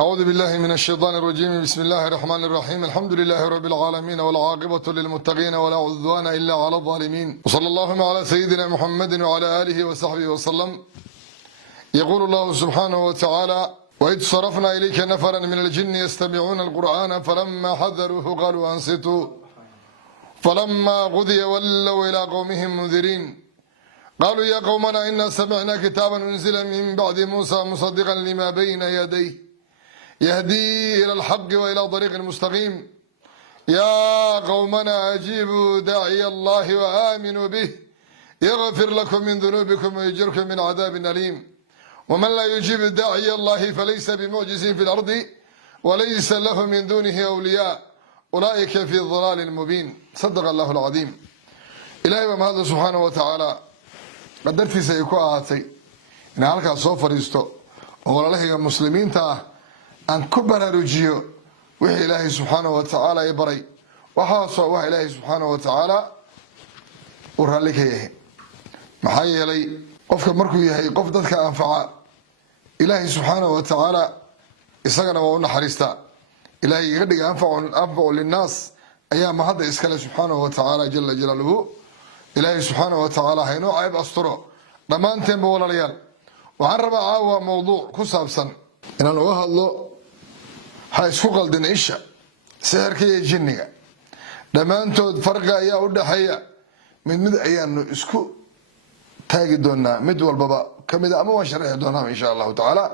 أعوذ بالله من الشيطان الرجيم. بسم الله الرحمن الرحيم. الحمد لله رب العالمين والعاقبة للمتقين ولا عدوان إلا على الظالمين، وصلى الله على سيدنا محمد وعلى آله وصحبه وسلم. يقول الله سبحانه وتعالى: وإذ صرفنا إليك نفرا من الجن يستمعون القرآن فلما حذروه قالوا أنصتوا فلما قضي ولوا إلى قومهم منذرين قالوا يا قومنا إنا سمعنا كتابا أنزل من بعد موسى مصدقا لما بين يديه يهدي إلى الحق وإلى طريق مستقيم يا قومنا أجيبوا داعي الله وآمنوا به يغفر لكم من ذنوبكم ويجركم من عذاب أليم ومن لا يجيب داعي الله فليس بمعجز في الأرض وليس له من دونه أولياء أولئك في ضلال مبين. صدق الله العظيم. إلهي ومهد سبحانه وتعالى قدرتي سيكون آتي إن هلكا soo fariisto oo walaalahayga muslimiinta ah aan ku baraarujiyo wixii Ilaahay subhanahu wa ta'ala ay baray waxa wax Ilaahay subhanahu wa ta'ala u raali ka yahay. maxaa yeelay qofka markuu yahay qof dadka anfaca Ilaahay subhanahu wa ta'ala isagana waa u naxariista. Ilaahay iga dhiga anfacu linnaas ayaa mahad iskale subhanahu wa ta'ala jalla jalaluhu. Ilaahay subhanahu wa ta'ala hayno ayb asturo dhamaanteen walaalayaal. waxaan rabaa caawa mowduuc ku saabsan inaan uga hadlo ha isku qaldin isha sixirka iyo jinniga. dhammaantood farqiga ayaa u dhaxeeya mid ayaanu isku taagi doonaa mid walbaba kamid ama waan sharxi doonaa insha Allah ta'ala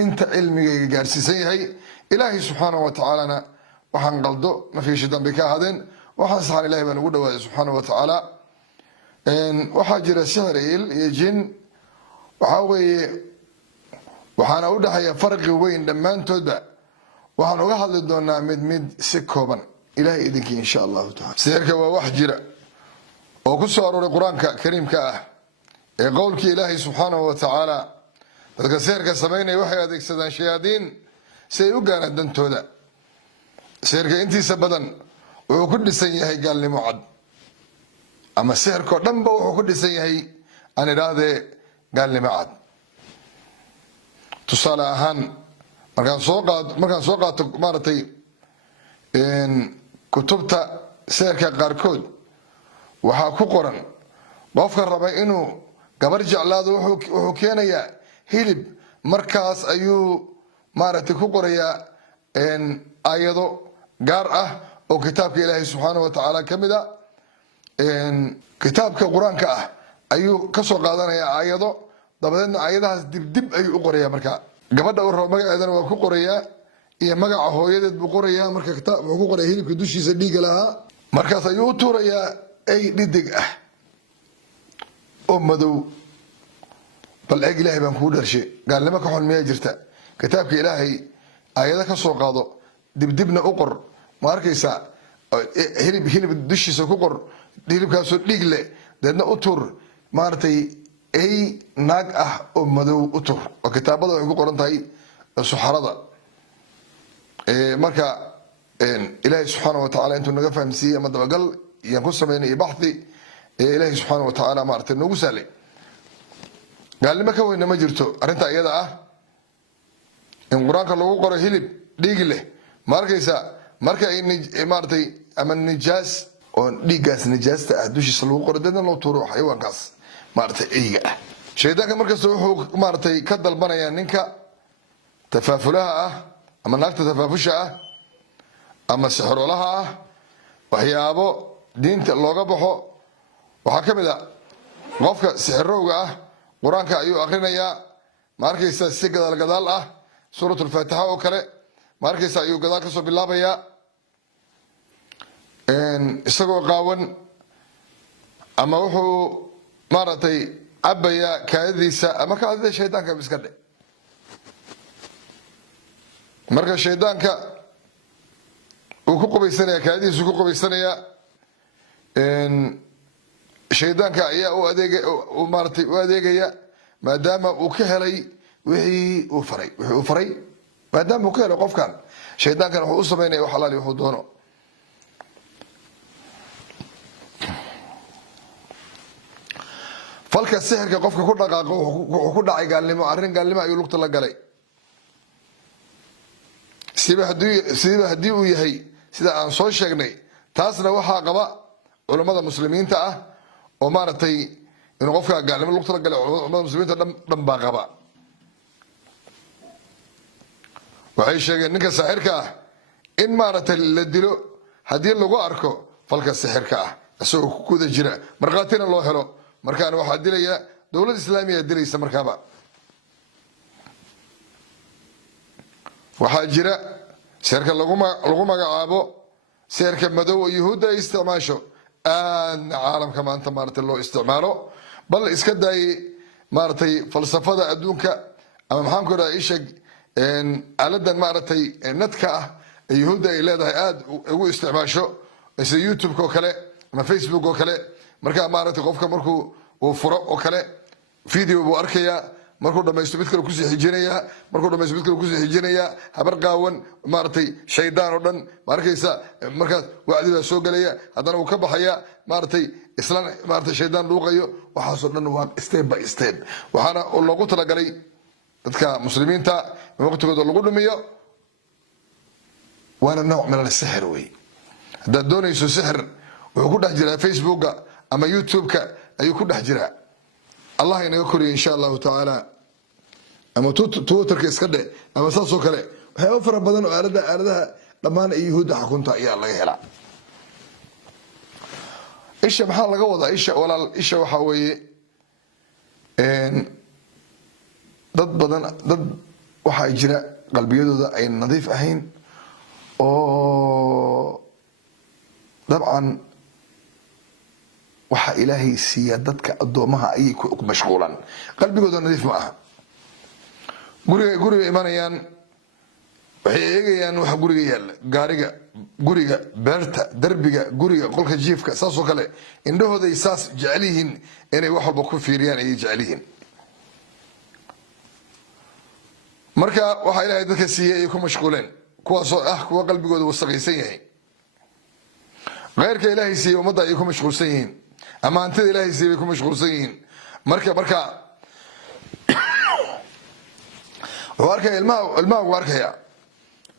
inta cilmigayga gaarsiisan yahay. Ilaahay subhanahu wa ta'ala waxaan qaldo ma fiish dambe ka hadeen waxaan saxan Ilaahay baan ugu dhawaaday subhanahu wa ta'ala. waxaa jira sixir iyo jin waxaana u dhaxeeya farqi weyn dhammaantoodba waxaan uga hadli doonaa mid si kooban Ilaahay idinkii insha Allah ta'ala. sixirka waa wax jira oo ku soo arooray Quraanka Kariimka ah ee qowlkii Ilaahay subhanahu wa ta'ala. dadka sixirka sameynaya waxay adeegsadaan shayaadiin si ay u gaaraan dantooda. sixirka intiisa badan wuxuu ku dhisan yahay gaalnimo cad ama sixirka dhanba wuxuu ku dhisan yahay aan iraade gaalnimo cad. tusaale ahaan markaan soo qaato maartay kutubta sixirka qaarkood waxaa ku qoran qofka raba inuu gabar jeclaado wuxuu keenayaa hilib markaas ayuu maartay ku qorayaa aayado gaar ah oo kitaabka Ilaahay subhanahu wa ta'ala kamida kitaabka Quraanka ah ayuu ka soo qaadanayaa aayado dabadeedna aayadahaas dib ayuu u qorayaa. marka gabadha uu rabo magaceedana waa ku qorayaa iyo magaca hooyadeed buu qorayaa. marka kitaab wuxuu ku qorayaa hilibka dushiisa dhiiga lahaa markaas ayuu u tuurayaa ay dhidig ah oo madow. bal eeg Ilaahay baan ku dharshay gaalnimo ka xun miyaa jirta? kitaabka Ilaahay aayada ka soo qaado dibna u qor ma arkaysaa hilib dushiisa ku qor hilibkaasoo dhiig leh deedna u tur maartay ay naag ah oo madow u tur oo kitaabada ay ku qoran tahay suxarada. marka Ilaahay subhanahu wa ta'ala intuu naga fahamsiiyay ama dabagal yaan ku sameynay baxthi Ilaahay subhanahu wa ta'ala maartay nagu saalay gaalnimo ka weyn ma jirto arinta iyada ah in Quraanka lagu qoro hilib dhiig leh ma arkaysaa marka ay maartay ama nijaas oo dhiigaas nijaasta ah dushiisa lagu qoro dadna loo tuuro xayawaankaas maartay eeyga ah. shaydaanka markaas wuxuu maartay ka dalbanaya ninka tafaafulaha ah ama naagta tafaafusha ah ama sixirolaha ah waxyaabo diinta looga baxo. waxaa kamid ah qofka sixirowga ah Quraanka ayuu akhrinayaa ma arkaysaa si gadaal ah suuratul Faatiha oo kale ma arkaysaa ayuu gadaal ka soo bilaabayaa isagoo qaawan ama wuxuu maartay cabaya kaadiisa ama kaadida shaydaanka iska dhe. marka shaydaanka uu ku qubaysanaya kaadiisa ku qubaysanaya shaydaanka ayaa u maartay u adeegaya maadaama uu ka helay wixii uu faray maadaama uu ka helay qofkan shaydaankan wuxuu u sameynaya wax xalaal wuxuu doono. falka sixirka qofka ku dhaqaaqo wuxuu ku dhacay gaalnimo arrin gaalnimo ayuu lugta la galay. sidiiba haddii uu yahay sida aan soo sheegnay taasna waxaa qaba culammada muslimiinta ah oo maaragtay inuu qofka gaalnimo lagu talagalay culammada muslimiinta dhan baa qaba. waxay sheegeen ninka saaxirka ah in maaragtay la dilo haddii lagu arko falka sixirka ah isagoo ku guda jira markhaatina loo helo, markaana waxaa dilaya dowlad islaamiya dilaysa markaaba. waxaa jira sixirka lagu magacaabo sixirka madow oo yuhuudda ay isticmaasho, aadna caalamka maanta maaragtay loo isticmaalo, bal iska daayay maaragtay falsafada adduunka ama maxaan ku dhaha isheeg aaladan maaragtay nadka ah ee yuhuudda ay leedahay aada ugu isticmaasho sida youtube-ka oo kale ama facebook oo kale. markaa maaragtay qofka markuu uu furo oo kale video buu arkayaa, markuu dhamaysto mid kale kusii xijinayaa, markuu dhamaysto mid kale kusii xijinayaa, habar qaawan maaragtay shaydaan oo dhan ma arkaysa. markaas wacdi baa soo gelaya, haddana uu ka baxaya maaragtay islaan maaragtay shaydaan dhuuqayo. waxaasoo dhan waa step by step, waxaana loogu talagalay dadka muslimiinta in waqtigooda lagu dhumiyo, waana nooc min al-sixir wey. haddaad doonayso sixir wuxuu ku dhex jiraa facebooka ama youtube-ka ayuu ku dhex jiraa. allah inaga koriya insha allahu tacaala, ama twitterka iska dhe ama saasoo kale waxyaaba fara badan oo aaladaha dhammaan ay yuhuudda xakunta ayaa laga helaa. isha maxaa laga wadaa? isha walaal, isha waxaa weeye dad badan, dad waxaa jira qalbiyadooda ay nadiif ahayn oo dabcan waxaa ilaahay siiya dadka addoomaha ayay ku mashquulaan, qalbigooda nadiif ma aha. guriga imanayaan waxay eegayaan waxa guriga yaalla, gaariga, guriga, beerta, derbiga, guriga, qolka jiifka, saasoo kale indhahooday saas jecel yihiin inay wax walba ku fiiriyaan ayay jecel yihiin. marka waxaa ilaahay dadka siiyey ayay ku mashquuleen, kuwaasoo ah kuwa qalbigooda wasaqaysan yahay. keyrka ilaahay siiyey ummadda ayay ku mashquulsan yihiin, ama hantida ilaahay siiyey bay ku mashquulsan yihiin. marka wuxuu arkaya ilmaha uu arkaya,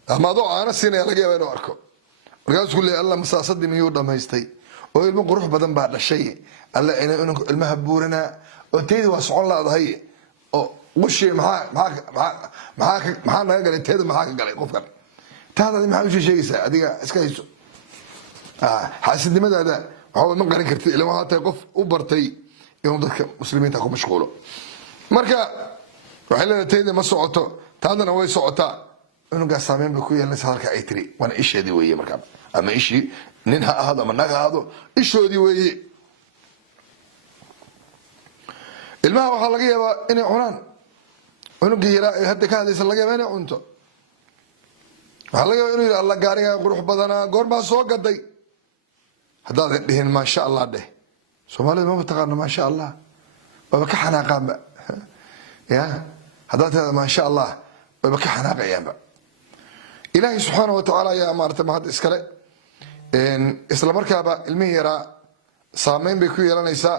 ama adoo caano siinaya laga yaaba inuu arko, markaasuu leeyahay alla masaasadii miyuu dhamaystay oo ilmo qurux badan baa dhashay, alla ilmaha buuranaa oo tayda waa socon laadahay oo qushi maxaa naga galay, teeda maxaa ka galay qofkan, taadadi maxaa usii sheegaysaa, adiga iska hayso. xaasidnimadaada waxaa ma qarin kartid, ilama haatay qof u bartay inuu dadka muslimiinta ku mashquulo. marka waxay leedahay tayda ma socoto, taadana way socotaa. cunugaa saameyn bay ku yeelanaysa halka ay tiri, waana isheedii weeye markaa, ama ishii nin ha ahaado ama nag ha ahaado, ishoodii weeye. ilmaha waxaa laga yaabaa inay cunaan, cunugii yaraa ee hadda ka hadlaysa laga yaabaa inay cunto. waxaa laga yaabaa inuu yidhi alla gaarigaa qurux badanaa goormaa soo gaday, haddaadan dhihin maasha allah dheh. soomaalida maba taqaano maasha allah, waaba ka xanaaqaanba ya. haddaad tirahda maasha allah wayba ka xanaaqayaanba. ilaahay subxaana watacaala ayaa maarata mahad iskale. isla markaaba ilmihii yaraa saameyn bay ku yeelanaysaa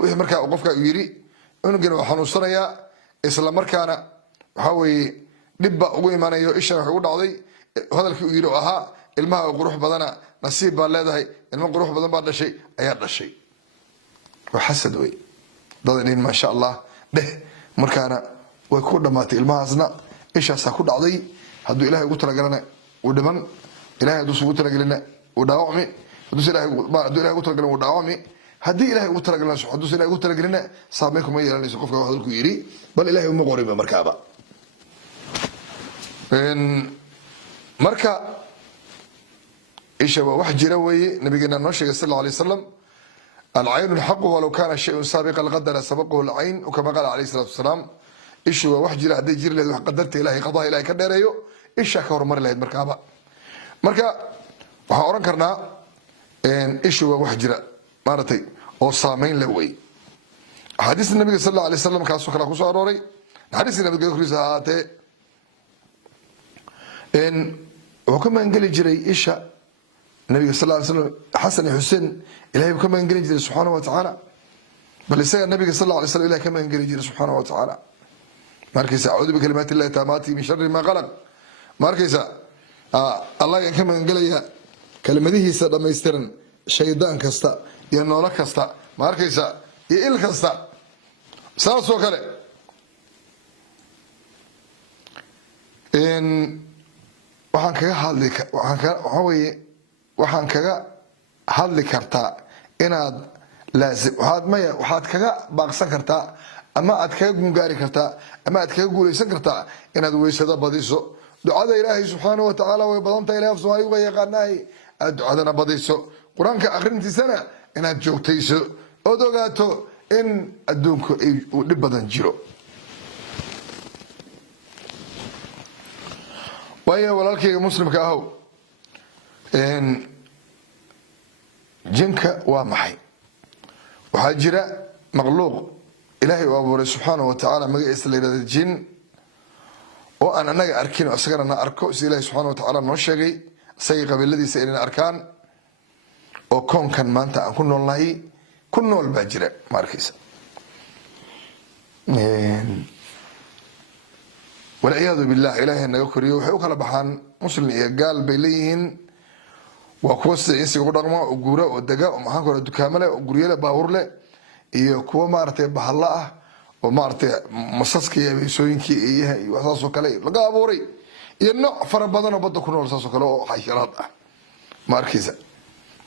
wixii markaa qofka uu yidhi. cunugina waa xanuunsanayaa, isla markaana waxaa weeye dhibba ugu imanayo. ishan waxay u dhacday hadalkii uu yidhi oo ahaa ilmaha qurux badana nasiib baa leedahay, ilmo qurux badan baa dhashay, ayaa dhashay. waa xasad wey, dada dhihin maasha allah dheh, markaana way ku dhamaatay. ilmahaasna ishaasaa ku dhacday. hadduu ilahay ugu talagalana uu dhiman, ilahay hadduusa ugu talagelina uu dhaawacmi, hadduu ilahay ugu talagalin uu dhaawacmi. haddii ilahay ugu talagalina hadduusa ilahay ugu talagelina saameyn kuma yeelanayso qofka hadalku yidhi, bal ilahay uma qorinba markaaba. marka isha waa wax jira weeye. nabigeena noo sheegay sal alla alay wasalam, alcaynu lxaqu walow kana shayun saabiqa lqadara sabaqahu lcayn, kama qaala alayh salatu wasalaam. ishu waa wax jira, hadday jiri lahayd wax qadarta ilahay, qadaha ilahay ka dheereeyo, ishaa ka horumari lahayd markaaba. marka waxaan oran karnaa ishu waa wax jira maaragtay oo saameyn leh wey. axaadiista nabiga sal alla alay wasalam kaasoo kale kusoo arooray, naxariistii nabadgelyo korkiisa ha ahaatee, wuxuu ka magangeli jiray isha nabiga sal ly slam xasan iyo xuseen, ilahay buu ka magangeli jiray subxaana wa tacaala. bal isaga nabiga sal lla lay slam ilahay ka magangeli jiray subxaana wa tacaala. markiisa acuudu bikalimaati illahi taamaati min shari ma qalaq, ma arkaysa allah ayaan ka magangelaya kelmadihiisa dhammaystiran shaydaan kasta iyo noolo kasta ma arkaysa iyo il kasta saasoo kale waxaan kaga hadli kartaa inaad waxaad kaga baaqsan kartaa ama aad kaga gungaari kartaa ama aad kaga guulaysan kartaa inaad weysada badiso ducada ilaahay subxaanahu wa tacaala way badan tahay ilahay af soomaaliga waa yaqaanahay aad ducadana badiso qur-aanka akhrintiisana inaad joogtayso ood ogaato in adduunku uu dhib badan jiro waayo walaalkayga muslimka ahow jinka waa maxay waxaa jira makhluuq ilaahay uu abuuray subxaanahu wa tacaala magaciisa la yidhahda jin oo aan anaga arkin oo isagana na arko si ilaahay subxaanahu wa tacaala noo sheegay isagii qabiiladiisa inayna arkaan oo koonkan maanta aan ku noolnahay ku nool baa jira ma arkaysa walciyaadu billah ilaahay naga koriyo waxay u kala baxaan muslim iyo gaal bay leeyihiin waa kuwa sida insiga u dhaqmo oo guura oo dega oo maxaan ku raa dukaamo leh oo guryo leh baawur leh iyo kuwa maaragtay bahalla ah oo maaragtay masaska iyo abeesooyinkii eeyaha iyo waxsaasoo kale laga abuuray iyo nooc fara badan oo badda ku nool saasoo kale oo xasharaad ah ma arkaysa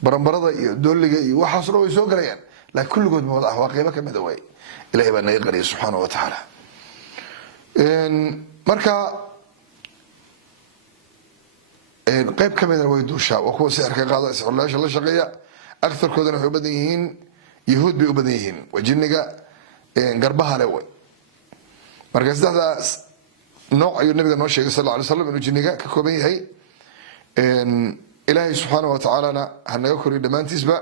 baranbarada iyo dooliga iyo waxaas dhan way soo galayaan laakiin kulligood ma wada ah waa qaybo ka mid a waay ilahay baa naga qariyay subxaanahu wa tacaala marka qayb ka midna way duushaa waa kuwa sixirka qaada sixirlayaasha la shaqeeya agarkoodana waxay u badan yihiin yahuud bay u badan yihiin waa jinniga garbaha le way marka saddexdaas nooc ayuu nabiga noo sheegay sal lla alay slam inuu jinniga ka kooban yahay ilaahay subxaana wa tacaalana ha naga koriyo dhammaantiisba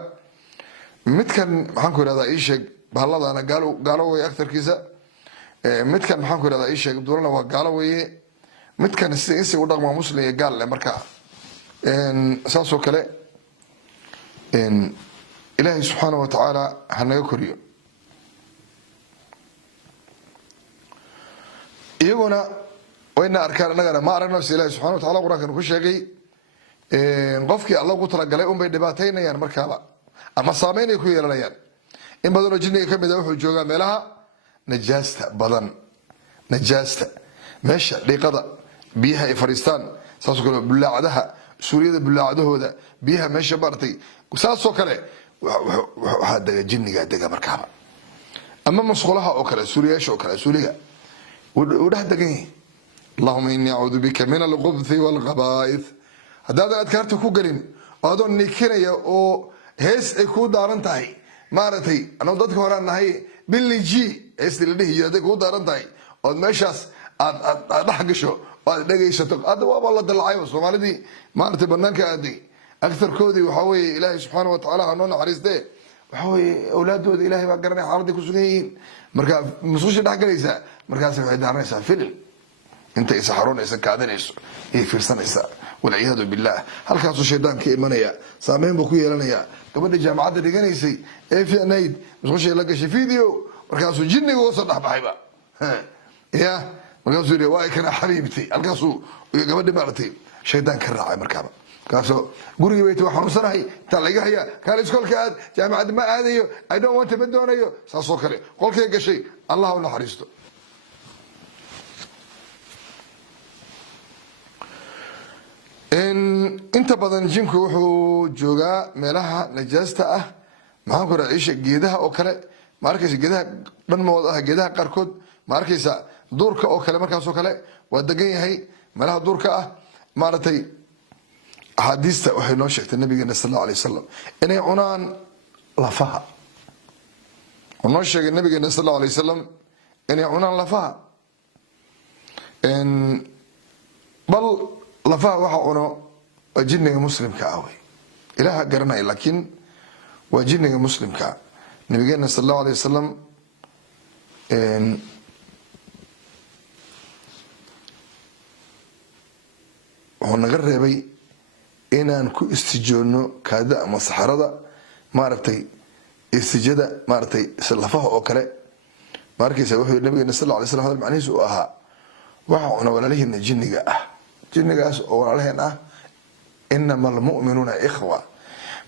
midkan maxaan ku ihahdaa ii sheeg bahalladana gaalo way agarkiisa midkan maxaan ku ihahdaa ii sheeg duulana waa gaalo weeye midkan sida insi u dhaqmaa muslim iyo gaal leh marka saasoo kale ilaahay subxaana wa tacaala ha naga koriyo iyaguna wayna arkaan annagana ma aragno si ilahay subxana wa tacala qur-aankan ku sheegay qofkii alla ugu talagalay unbay dhibaataynayaan markaaba ama saameyn ay ku yeelanayaan in badanoo jinniga ka mid a wuxuu joogaa meelaha najaasta badan najaasta meesha dhiiqada biyaha ay fadhiistaan saasoo kale bulaacadaha suuriyada bulaacadahooda biyaha meesha maaragtay saasoo kale waxaa dega jinnigaa dega markaaba ama masqulaha oo kale suuriyaasha oo kale suuliga uu dhex degan yahay allahuma inii acuudu bika min alqubthi walqabaa'ith haddaadan adkaarta ku gelin oo adoo nikinaya oo hees ay kuu daaran tahay maaragtay anuu dadka horaan nahay biliji heestii la dhihi jira hadday kuu daaran tahay ood meeshaas aad dhex gasho oo aad dhegaysato hadda waaba la dalacayba soomaalidii maaragtay banaanka aaday agarkoodii waxaa weeye ilaahay subxaana wa tacaala ha noo naxariistee waxaa weeye awlaadooda ilaahay baa garanaya xaaladday ku sugan yihiin marka musqusha dhex galaysaa markaas waxay daaranaysaa filil inta ay saxaroonaysa kaadinayso ayay fiirsanaysaa walciyaadu billah halkaasuu shaydaan ka imanaya saameyn buu ku yeelanayaa gabadha jaamacadda dhiganaysay ee fiicnayd musqushay la gashay video markaasuu jinniga uga soo dhexbaxayba ya markaasuu yidhi waa kana xabiibtay halkaasuu gabadhi maaragtay shaydaan ka raacay markaaba markaasoo gurigii bayta waa xanuunsanahay intaa laga hayaa kaale iskoolka aad jaamacadda ma aadayo I don't want ma doonayo saasoo kale qolkay gashay allah u naxariisto inta badan jinku wuxuu joogaa meelaha najaasta ah maxaan ku raha isha geedaha oo kale ma arkaysa geedaha dhan mood ah geedaha qaarkood ma arkaysa duurka oo kale markaasoo kale waa degan yahay meelaha duurka ah maaragtay axaadiista waxay noo sheegtay nabigeena sal alla alay wasalam inay cunaan lafaha wuxuu noo sheegay nabigeena sal alla alay wasalam inay cunaan lafaha bal lafaha waxa cuno waa jinniga muslimka ah wey ilaaha garanaya laakiin waa jinniga muslimka nabigeena sal allahu alay wasalam wuxuu naga reebay inaan ku istijoonno kaada ama saxarada maaragtay istijada maaragtay lafaha oo kale ma arkaysa wuxuu nabigeena sal allahu alay wasalam hadal macnihiisu uu ahaa waxa cuna walaalihiina jinniga ah jinnigaas oo walaalaheen ah inama almu'minuuna ikhwa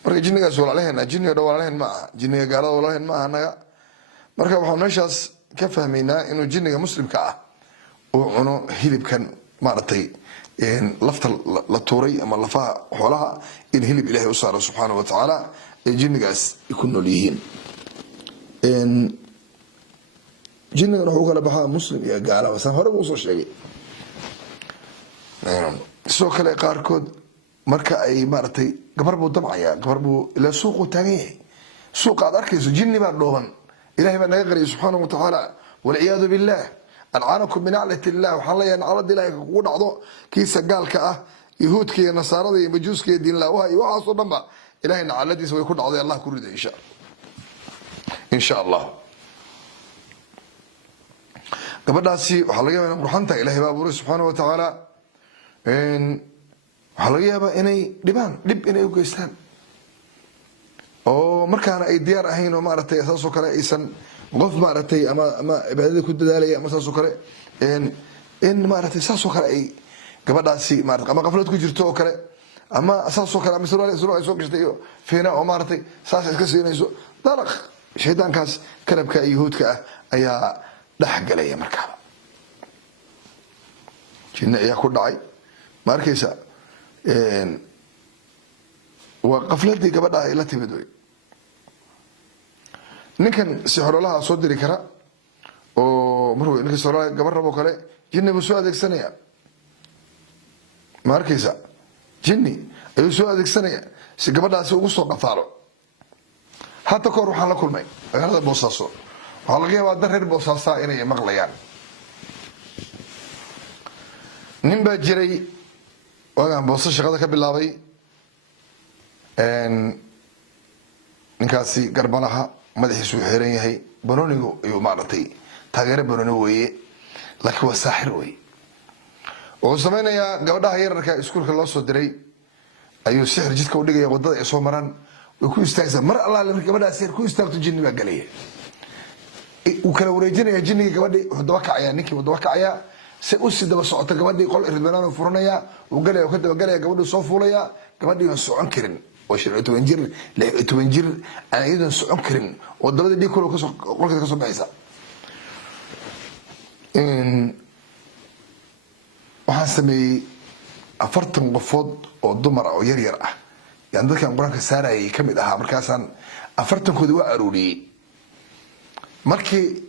marka jinnigaas walaalaheen ah jinniga walaalaheen ma aha jinniga gaalada walaalaheen ma aha naga marka waxaan meeshaas ka fahmaynaa inuu jinniga muslimka ah uu cuno hilibkan maartay lafta la tuuray ama lafaha xoolaha in hilib ilaahay u saaro subxaanahu wa tacaala ee jinnigaas ku nool yihiin jinnigan wuxuu kala baxaa muslim iyo gaala wasaan hore uu soo sheegay sidoo kale qaarkood marka ay maartay gabar buu damcaya gabar buu ila suuqu taagan yahay suuqa aad arkayso jinni baa dhooban ilaahay baa naga qariyay subxaanahu wa tacaala walciyaadu billah alcaanakum min aclati illah waxaan leeyahay naclada ilaahay kugu dhacdo kiisa gaalka ah yahuudka iyo nasaarada iyo majuuska iyo diinlaawaha iyo waxaasoo dhanba ilaahay nacladiisa way ku dhacday allah ku rida insha allah gabadhaasi waxaa laga yaabaa inay qurxanta ilaahay baa abuuray subxaanahu wa tacaala waxaa laga yaabaa inay dhib inay u geystaan oo markaana ay diyaar ahayn oo maaragtay saasoo kale aysan qof maaragtay ama cibaadada ku dadaalaya ama saasoo kale in maaragtay saasoo kale ay gabadhaasi maarata ama qaflad ku jirto oo kale ama saasoo kale ama surwaal ay soo gashtay iyo fiina oo maaragtay saas iska siinayso dalaq shaydaankaas karabka yahuudka ah ayaa dhex galaya markaaba jinni ayaa ku dhacay ma arkaysa waa qafladii gabadha ay la timid wey ninkan sixrolaha soo diri kara oo markuu ninka sixrolaha gabar rabo kale jinni buu soo adeegsanaya ma arkaysa jinni ayuu soo adeegsanaya si gabadhaasi ugu soo qafaalo hadda kahor waxaan la kulmay magaalada boosaaso waxaa laga yaabaa dad reer boosaasaa inay maqlayaan nin baa jiray waagaan booso shaqada ka bilaabay ninkaasi garbalaha madaxiisu xiran yahay banoonigu ayuu maaragtay taageero banooni weeye laakiin waa saaxir weye wuxuu samaynayaa gabadhaha yararka iskuulka loo soo diray ayuu sixir jidka u dhigaya wadada ay soo maraan way ku istaagsaa mar allaale markii gabadhaas yar ku istaagto jinni baa galaya wuu kala wareejinaya jinnigii gabadhii wuxuu daba kacayaa ninkii wuu daba kacayaa si usii daba socota gabadhii qol ridbanaan furanayaa uu galaya ka daba galaya gabadhii soo fuulaya gabadhii aan socon karin oo 15 jir 16 jir aan iyadan socon karin oo dabadii dhig kula kasoo qolka kasoo baxaysa waxaan sameeyey 40 qofood oo dumar oo yar yar ah yaan dadkan quraanka saarayay kamid ahaa markaasaan 40koodi waa aruuriyay markii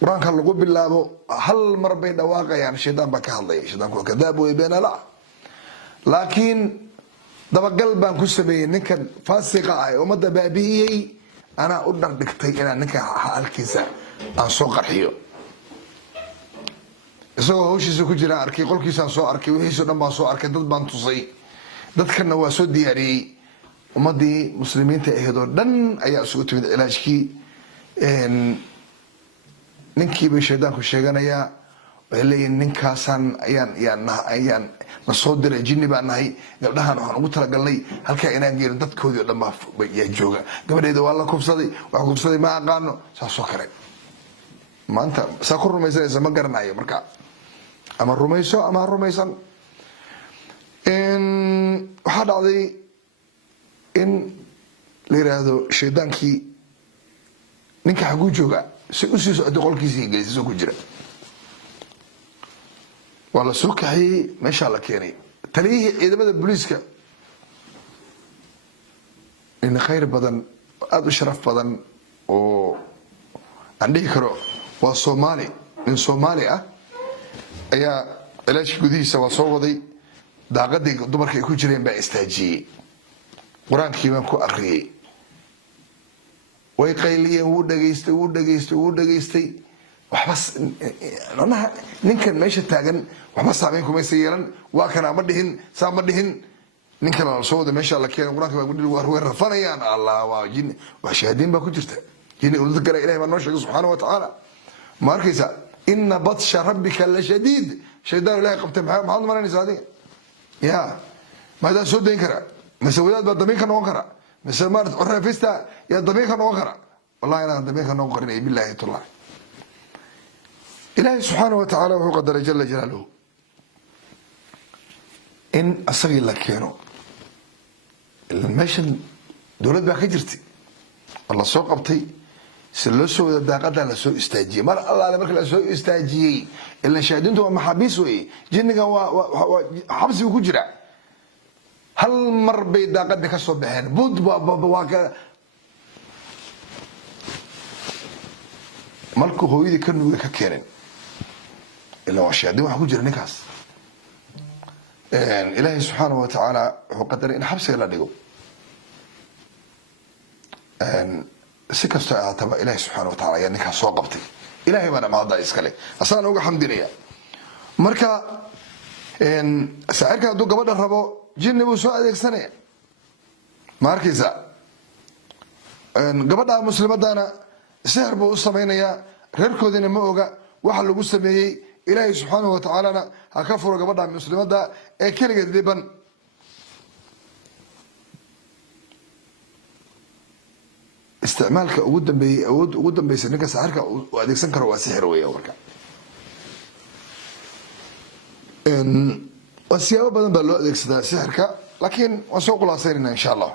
quraanka lagu bilaabo hal mar bay dhawaaqayaan shaydaan baa ka hadlaya shaydaanku kadaab way been la laakiin dabagal baan ku sameeyay ninkan faasiqa ah umada baabiyay ana u dhigtay inaan ninka halkiisa aan soo qarxiyo isagoo hawshiisa ku jira arkay qolkiisaan soo arkay wixiisa dhan baan soo arkay dad baan tusay dadkana waa soo diyaariyay ummadii muslimiinta ahayd oo dhan ayaa isugu timid cilaajkii ninkii bay shaydaanku sheeganayaa waxay leeyihin ninkaasaan ayaan na soo diray jinni baan nahay gabdhahan waxaan ugu talagalnay halkaa inaan geelin dadkoodii oo dhan baa yaa jooga gabadheeda waa la kubsaday waa kubsaday ma aqaano saasoo kale maanta saa ku rumaysanaysa ma garanayo marka ama rumayso ama ha rumaysan waxaa dhacday in la yiraahdo shaydaankii ninka xaguu jooga si u sii socday qolkiisii gelisay soo ku jira waa la soo kaxiyey meeshaa la keenay taliyihii ciidamada booliiska in khayr badan aada u sharaf badan oo aan dhihi karo waa soomaali nin soomaali ah ayaa cilaajka gudihiisa waa soo waday daaqadii dumarka ay ku jireen baa istaajiyey qur-aankii baan ku akriyey way qayliyeen wuu dhageystay waxba ninkan meesha taagan waxba saameyn kumaysa yeelan waa kana ma dhihin saa ma dhihin ninkan la soo wada meesha la keenay qur-aanka baa gudhiga way rafanayaan allah waa jin waa shahaadiin baa ku jirta jinni uu dadka ilaahay baa noo sheegay subxaanahu wa tacaala ma arkaysa inna batsha rabbika la shadiid shaydaan ilaahay qabtay maxaad maranaysaa adiga ya maadaa soo dayn kara mise wadaad baa damiin ka noqon kara mise maarata curafista yaa damiin ka noqon kara wallahi inaan damiin ka noqon karin billahi tullah ilaahay subxaanahu wa tacaala wuxuu qadaray jala jalaaluhu in asagii la keeno meeshan dowlad baa ka jirtay la soo qabtay si loo soo wada daaqada la soo istaajiyay mar allaale marka la soo istaajiyay ila shaadintu waa maxaabiis weeye jinnigan waa xabsi ku jira hal mar bay daaqada ka soo baxeen bud waa ka markuu hooyadii ka nuugay ka keeneen ila waa shaadin wax ku jira ninkaas ilaahay subxaanahu wa tacaala wuxuu qadaray in xabsiga la dhigo si kastoo ahaataba ilaahay subxaanahu wa tacaala ayaa ninkaas soo qabtay ilaahay baana mahadda iskale asagaan uga xamdinaya marka saacirka hadduu gabadha rabo jinni buu soo adeegsanaya ma arkaysa gabadha muslimadana sihir buu u samaynayaa reerkoodina ma oga waxa lagu sameeyey ilaahay subxaanahu wa tacaalana ha ka furo gabadha muslimadda ee keligeed dhiban isticmaalka ugu dambeeyey awoodda ugu dambaysa ninka saxirka uu adeegsan karo waa sixir weeya marka waa siyaabo badan baa loo adeegsadaa sixirka laakiin waan soo khulaasaynayna insha allah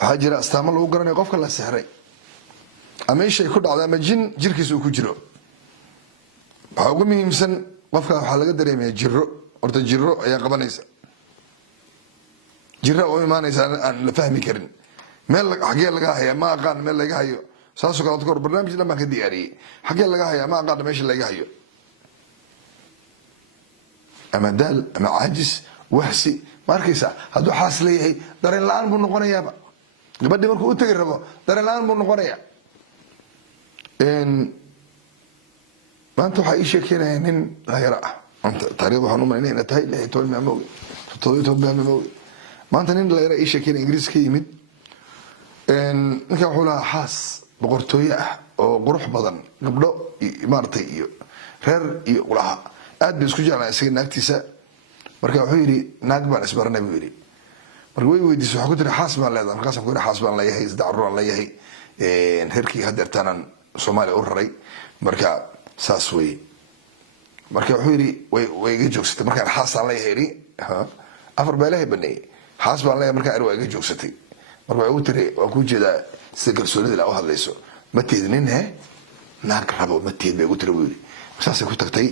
waxaa jira astaamo lagu garanayo qofka la sixray ama ishay ku dhacda ama jin jirkiisa uu ku jiro waxaa ugu muhiimsan qofka waxaa laga dareemaya jiro horta jiro ayaa qabanaysa jira oo imaanaysa aan la fahmi karin meel xagee laga hayaa ma aqaan meel laga hayo saasoo kale kor barnaamij dhan baan ka diyaariyey xagee laga hayaa ma aqaan meesha laga hayo ama daal ama caajis wahsi ma arkaysa hadduu xaas leeyahay dareen la-aan buu noqonayaaba gabadhii markuu u tegi rabo dareen la-aan buu noqonaya maanta waxaa ii sheekeynaya nin dhalinyaro ah taariikh waxaan u malaynaya inay tahay 16 maamoge 17 maamoge maanta nin dhalinyaro ii sheekeynaya ingiriis ka yimid ninkan wuxuu lahaa xaas boqortooye ah oo qurux badan gabdho maaragtay iyo reer iyo ulaha aad bay isku jeclaa isaga naagtiisa marka wuxuu yidhi naag baan isbaranay buu yidhi marka way weydiisay waxaa ku tiri xaas baan leedahay markaasaan ku yidhi xaas baan leeyahay 3 carruur aan leeyahay reerkii hadeertaanaan soomaaliya u raray marka saas weye marka wuxuu yidhi way iga joogsatay markaan xaasaan leeyahay yidhi 4 baa ilaahay baneeyey xaas baan leeyahay markaa waa iga joogsatay marka way ugu tiri waan kuu jeedaa sida kalsoonida la u hadlayso ma teed nin naag rabo ma teed bay ugu tiri buu yidhi saasay ku tagtay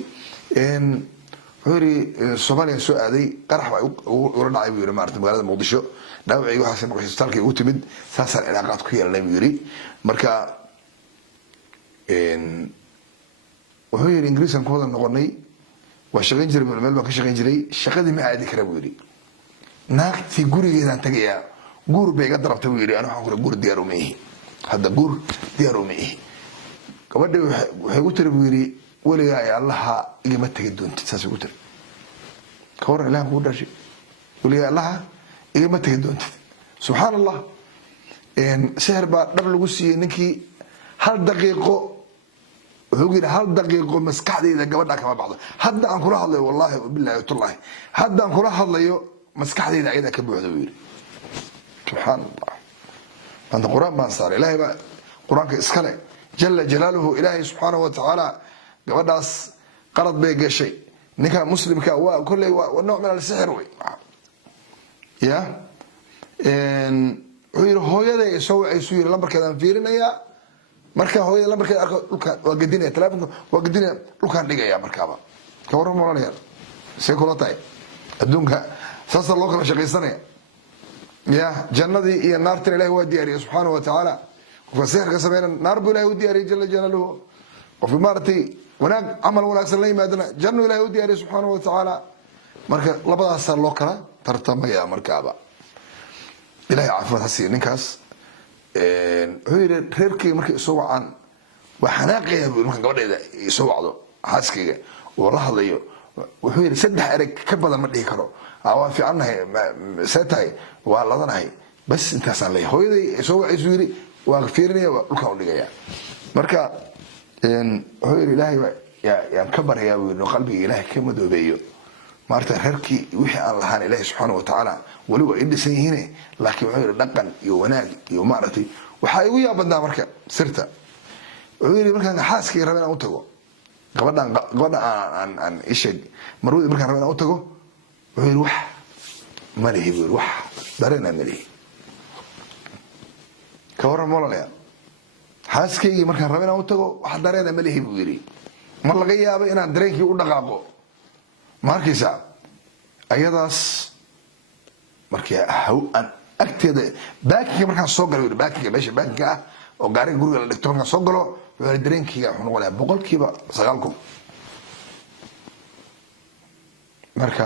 wuxuu yidhi soomaaliya soo aaday qarax baa ula dhacay buu yidhi maarata magaalada muqdisho dhaawacayga waxaas markay isbitaalka igu timid saasaan cilaaqaad ku yeelanay buu yidhi marka wuxuu yidhi ingiriiskan ku wada noqonay waa shaqayn jiray meel baan ka shaqayn jiray shaqadii ma aadi kara buu yidhi naagtii gurigeedaan tagayaa guur bay iga darabtay buu yidhi anu waxaan kura guur diyaar uma ihi hadda guur diyaar uma ihi gabadhii waxay gu tiri buu yidhi weligaa ay allaha igama tegi doontid saasay gu tiri ka waran ilahan kugu dhashay weligaa allaha igama tegi doontid subxaan allah sihir baa dhab lagu siiyey ninkii hal daqiiqo wuxuu yidhi hal daqiiqo maskaxdayda gabadha kama baxdo hadda aan kula hadlayo wallahi billahi watullahi hadda aan kula hadlayo maskaxdayda ayadaa ka buuxda buu yidhi subxaan allah maanta qur-aan baan saaray ilaahay baa qur-aanka iskale jala jalaaluhu ilaahay subxaanahu wa tacaala gabadhaas qalad bay gashay ninka muslimka waa kolley waa nooc min alsixir wey ya wuxuu yidhi hooyaday soo wacaysu yidhi lambarkeedaan fiirinayaa marka hooyada lambarkeeda arko dhulkaan waa gedinaya telefonka waa gedinaya dhulkaan dhigaya markaaba ka warran molanaya see kula tahay adduunka saasa loo kala shaqaysanaya ya jannadii iyo naartana ilahi waa diyaariyay subxaanahu wa tacaala qofka sixirka sameyna naar buu ilahi u diyaariyay jala jalaaluhu qofki maaragtay wanaag camal wanaagsan la yimaadana jannu ilahi u diyaariyay subxaanahu wa tacaala marka labadaasaa loo kala tartamaya markaaba ilahay caafimaad ha siiya ninkaas wuxuu yidhi reerkeyga markay isoo wacaan waa xanaaqaya bu markaan gabadhayda isoo wacdo xaaskayga oo la hadlayo wuxuu yidhi 3 ereg ka badan ma dhihi karo waa fiicannahay see tahay waa ladanahay bas intaasaan leeyahay hooyaday soo wacaysu yidhi waa fiirinaya waa dhulkaan u dhigaya marka wuxuu yidhi ilaahay yaan ka baryayaa buu yidhi qalbiga ilaahay ka madoobeeyo maarta reerkii wixii aan lahaan ilaahay subxaanahu wa tacaala weli waa i dhisan yihiine laakiin wuxuu yidhi dhaqan iyo wanaag iyo maaragtay waxaa igu yaab badnaa marka sirta wuxuu yidhi markaan xaaskii raba inaan u tago gabadha aan isheeg marwada markaan rabo inaan u tago wuxuu yidhi wax ma lihi buu yidhi wax dareenaa ma lihi ka warran mololaya xaaskaygii markaan rabo inaan u tago wax dareena ma lihi buu yidhi ma laga yaabo inaan dareenkii u dhaqaaqo ma arkaysaa ayadaas markii aan agteeda baakinga markaan soo galo yidhi baakinga meesha baakinga ah oo gaariga guriga la dhigto markaan soo galo wuxuu yidhi dareenkayga wuxuu noqonayaa 9% marka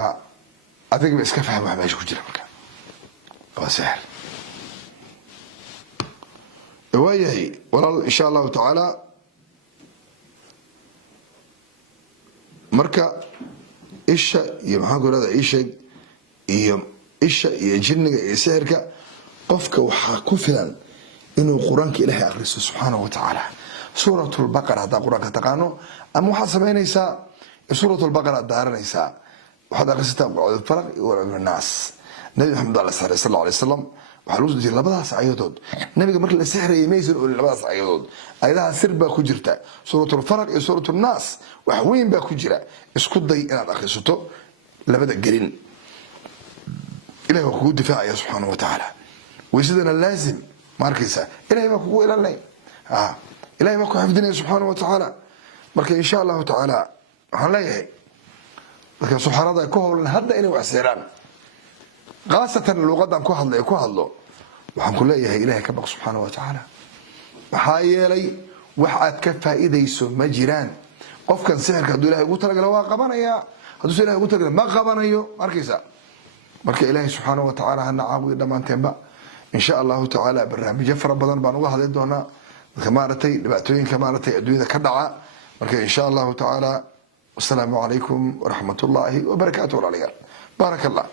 adiga iska faham waxa meesha ku jira marka waa sahal waayahay walaal insha allahu tacaala marka isha iyo maxaan ku rahdaa isheeg iyo isha iyo jinniga iyo sixirka qofka waxaa ku filan inuu qur-aanka ilaahay akhristo subxaanahu wa tacaala suuratul baqara haddaa qur-aanka taqaano ama waxaad samaynaysaa suuratul baqara aad daaranaysaa waxaad akhrisataa qul falaq iyo qul naas nabi maxamed ala sahray sallallahu alayhi wasallam waxaa lagu soo dejiyay labadaas aayadood nabiga markii la sixrayay maysan oolin labadaas aayadood aayadaha sir baa ku jirta suuratul falaq iyo suuratul naas wax weyn baa ku jira isku day inaad akhrisato labada gelin ilahay waa kugu difaacaya subxaanahu wa tacaala waysadana laazim ma arkaysaa ilahay baa kugu ilaalinaya ilahay baa ku xifdinaya subxaanahu wa tacaala marka insha allahu tacaala waxaan leeyahay dadka suxarada ku howlan hadda inay wax seeraan khaasatan luuqadan ku hadlo waxaan ku leeyahay ilahay ka baq subxaanahu wa tacaala maxaa yeelay wax aad ka faa'iidayso ma jiraan qofkan sixirka hadduu ilahay ugu talagala waa qabanayaa hadduusa ilahay ugu talagala ma qabanayo ma arkaysaa marka ilaahay subxaanahu wa tacaala hana caawiyo dhammaanteenba insha allahu tacaala barnaamijyo fara badan baan uga hadli doonaa dadka maaragtay dhibaatooyinka maaragtay adduunyada ka dhaca marka insha allahu tacaala wasalaamu calaykum waraxmat ullaahi wabarakaatu walaalayaal baarak allah